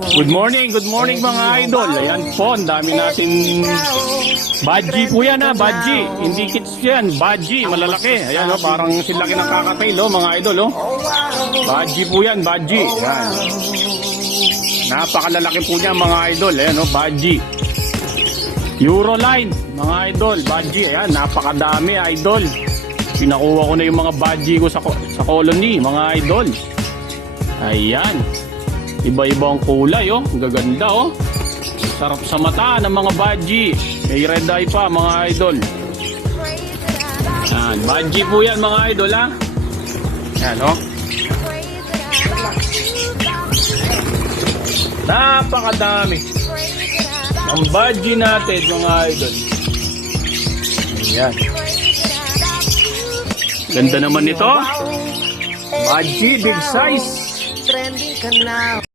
Good morning mga idol. Ayan po, ang dami nating badgie po yan ha, badgie. Hindi kits yan, badgie, malalaki. Ayan o, parang silaki ng kakatail mga idol o. Badgie po yan, badgie. Ayan. Napakalalaki po niya mga idol. Ayan o, badgie. Euroline, mga idol, badgie. Ayan, napakadami idol. Pinakuha ko na yung mga badgie ko sa colony, mga idol. Ayan. Iba-ibang kulay oh, ang gaganda oh. Sarap sa mata ng mga badgie. May red eye pa mga idol. Yan, badgie po yan mga idol ha. Yan oh. Napakadami ang badgie natin mga idol. Yan. Ganda naman nito. Badgie big size. Trendy ka now.